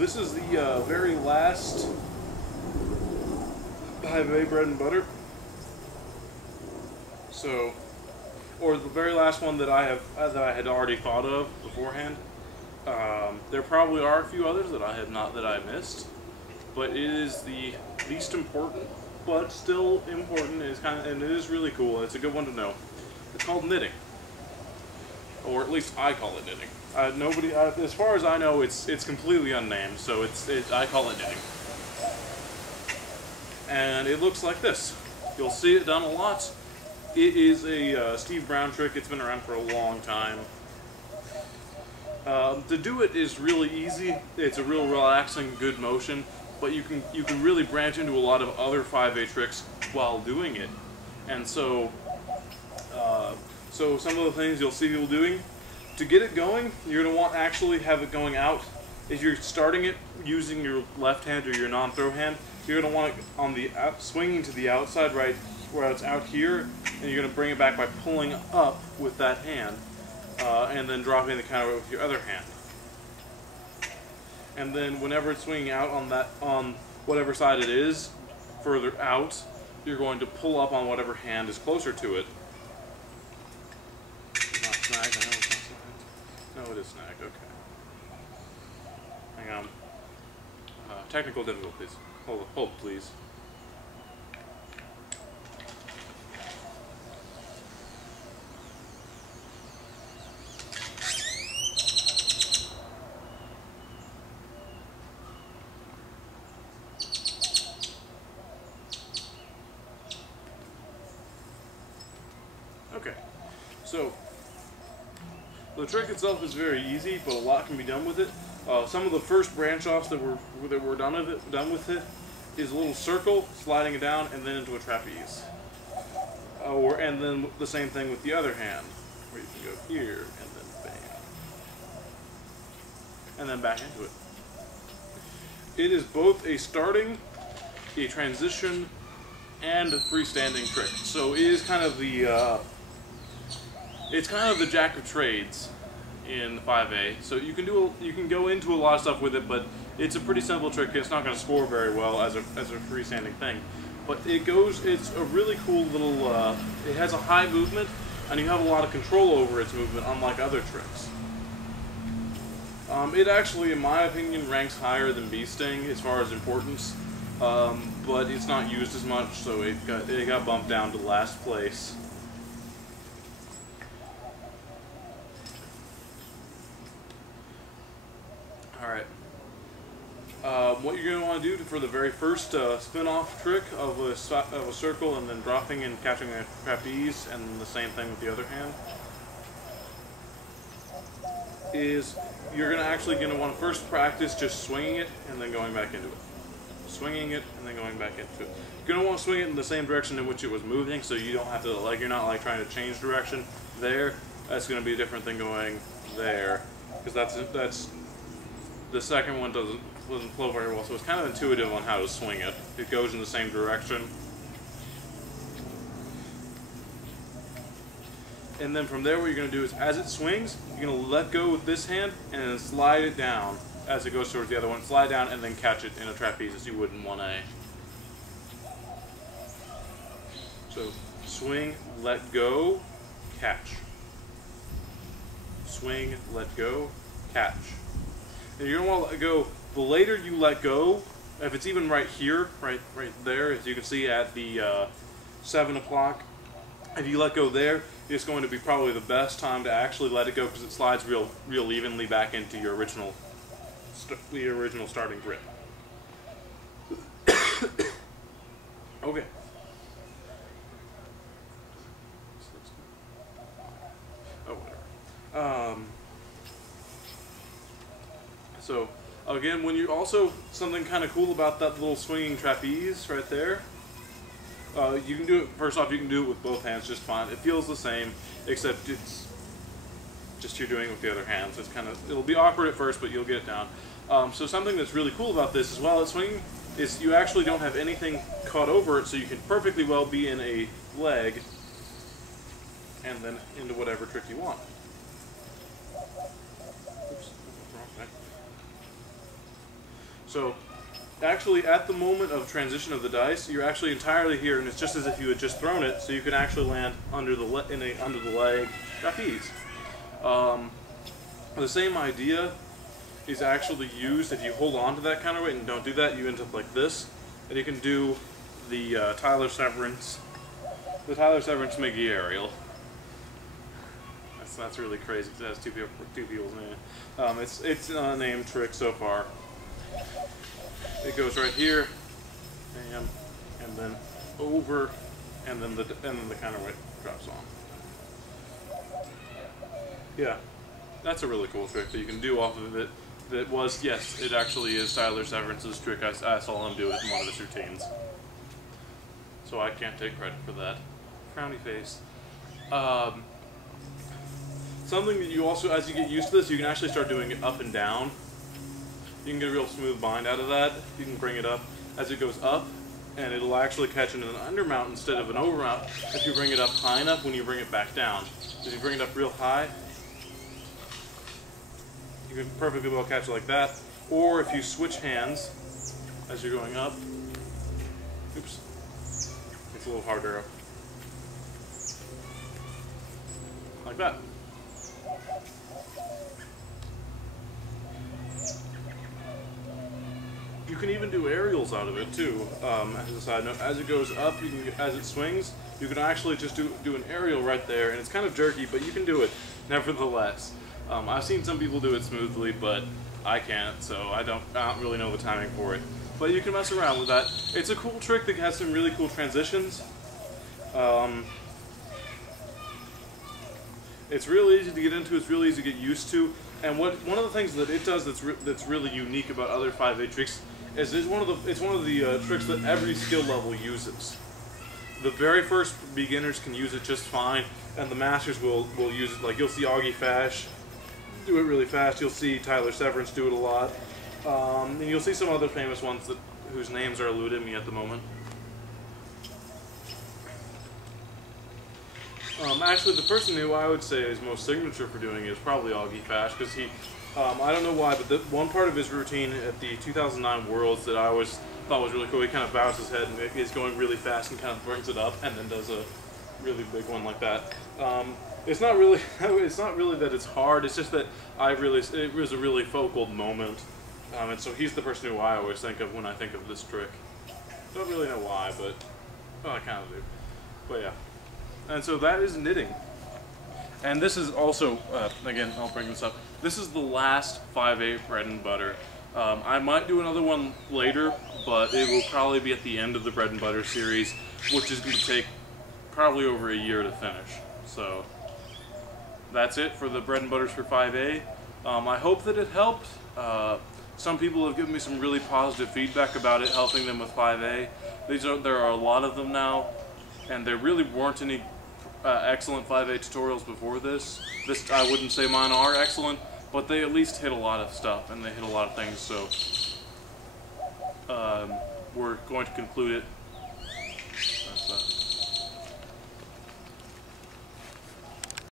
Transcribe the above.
this is the very last 5A bread and butter. So, or the very last one that I have that I had already thought of beforehand. There probably are a few others that I have not that I missed, but it is the least important, but still important. It's and it is really cool. It's a good one to know. It's called knitting, or at least I call it knitting. Nobody, as far as I know, it's completely unnamed. So I call it knitting, and it looks like this. You'll see it done a lot. It is a Steve Brown trick. It's been around for a long time. To do it is really easy. It's a real relaxing, good motion, but you can really branch into a lot of other 5A tricks while doing it. And so, so some of the things you'll see people doing, to get it going, you're going to want to actually have it going out. If you're starting it using your left hand or your non-throw hand, you're going to want it on the swinging to the outside, right where it's out here, and you're going to bring it back by pulling up with that hand. And then dropping the counter with your other hand. And then whenever it's swinging out on whatever side it is, further out, you're going to pull up on whatever hand is closer to it. Not snag, I know it's not snagged. No, it is snagged, okay. Hang on. Technical difficulties. Hold please. Okay, so the trick itself is very easy, but a lot can be done with it. Some of the first branch offs that were done with it is a little circle, sliding it down, and then into a trapeze. And then the same thing with the other hand, where you can go here and then bam, and then back into it. It is both a starting, a transition, and a freestanding trick. So it is kind of the it's kind of the jack of trades in 5A. So you can go into a lot of stuff with it, but it's a pretty simple trick. It's not going to score very well as a freestanding thing. But it's a really cool little, it has a high movement, and you have a lot of control over its movement, unlike other tricks. It actually, in my opinion, ranks higher than Bee Sting as far as importance, but it's not used as much, so it got bumped down to last place. Alright. What you're going to want to do for the very first spin-off trick of a circle and then dropping and catching a trapeze, and the same thing with the other hand, is you're actually going to want to first practice just swinging it and then going back into it. Swinging it and then going back into it. You're going to want to swing it in the same direction in which it was moving, so you don't have to, you're not trying to change direction there. That's going to be different than going there, because that's the second one doesn't flow very well, so it's kind of intuitive on how to swing it. It goes in the same direction. And then from there, what you're going to do is, as it swings, you're going to let go with this hand and then slide it down as it goes towards the other one. Slide down and then catch it in a trapeze as you would in 1A. So, swing, let go, catch. Swing, let go, catch. And you're going to want to let go. The later you let go, if it's even right here, right there, as you can see at the 7 o'clock, if you let go there, it's going to be probably the best time to actually let it go, because it slides real evenly back into your original starting grip. Okay. Oh, whatever. So again, when you also, something kind of cool about that little swinging trapeze right there. You can do it, first off, you can do it with both hands just fine. It feels the same, except it's just you're doing it with the other hand. So it's it'll be awkward at first, but you'll get it down. So something that's really cool about this as well as swinging is you actually don't have anything caught over it, so you can perfectly well be in a leg and then into whatever trick you want. Oops, wrong thing. So actually at the moment of transition of the dice, you're actually entirely here, and it's just as if you had just thrown it, so you can actually land under the under the leg trapeze. The same idea is actually used if you hold on to that counterweight and don't do that. You end up like this, and you can do the Tyler Severance McGee aerial. That's really crazy because it has two people's name. It's an unnamed trick so far. It goes right here, and then over, and then the counterweight drops on. Yeah, that's a really cool trick that you can do off of it. That was, yes, it actually is Tyler Severance's trick. I saw him do it in one of his routines, so I can't take credit for that. Frowny face. Something that you also, as you get used to this, you can actually start doing it up and down. You can get a real smooth bind out of that. You can bring it up as it goes up, and it'll actually catch in an undermount instead of an overmount if you bring it up high enough when you bring it back down. If you bring it up real high, you can perfectly well catch it like that. Or if you switch hands as you're going up, oops, it's a little harder, like that. You can even do aerials out of it too. As a side note, as it goes up, you can, as it swings, you can actually just do an aerial right there, and it's kind of jerky, but you can do it nevertheless. I've seen some people do it smoothly, but I can't, so I don't really know the timing for it. But you can mess around with that. It's a cool trick that has some really cool transitions. It's real easy to get into. It's real easy to get used to. And one of the things that it does that's really unique about other 5A tricks is it's one of the tricks that every skill level uses. The very first beginners can use it just fine, and the masters will use it. Like you'll see Augie Fash do it really fast. You'll see Tyler Severance do it a lot, and you'll see some other famous ones whose names are eluding me at the moment. Actually, the person who I would say is most signature for doing it is probably Augie Fash, because he, I don't know why, but one part of his routine at the 2009 Worlds that I always thought was really cool, he kind of bows his head and is going really fast and kind of brings it up and then does a really big one like that. It's not really that it's hard, it's just that it was a really focal moment, and so he's the person who I always think of when I think of this trick. Don't really know why, but, well, I kind of do. But yeah. And so that is knitting. And this is also, again, I'll bring this up. This is the last 5/8 bread and butter. I might do another one later, but it will probably be at the end of the bread and butter series, which is going to take probably over a year to finish. So that's it for the bread and butters for 5A. I hope that it helped. Some people have given me some really positive feedback about it helping them with 5A. There are a lot of them now, and there really weren't any excellent 5A tutorials before this. I wouldn't say mine are excellent, but they at least hit a lot of stuff, and they hit a lot of things, so we're going to conclude it